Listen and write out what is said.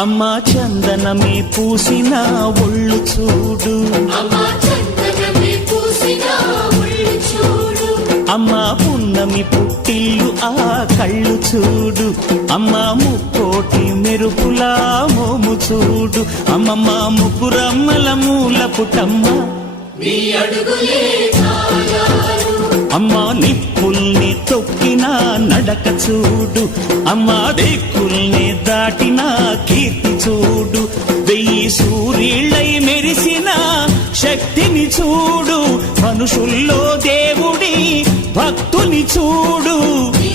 అమ్మా చందనమే పూసిన ఒళ్ళు చూ అమ్మా పున్నమి పుట్టిల్లు ఆ కళ్ళు చూడు. అమ్మా ముక్కోటి మెరుపులా మోము చూడు. అమ్మమ్మ ముగ్గురమ్మల మూల పుటమ్మ అమ్మా నిప్పుల్ని తొక్కిన నడక చూడు. అమ్మా దిక్కుల్ని దాటిన కీర్తి చూడు. వెయ్యి సూర్యుళ్ళై మెరిసిన శక్తిని చూడు. మనుషుల్లో దేవుడి భక్తుని చూడు. నీ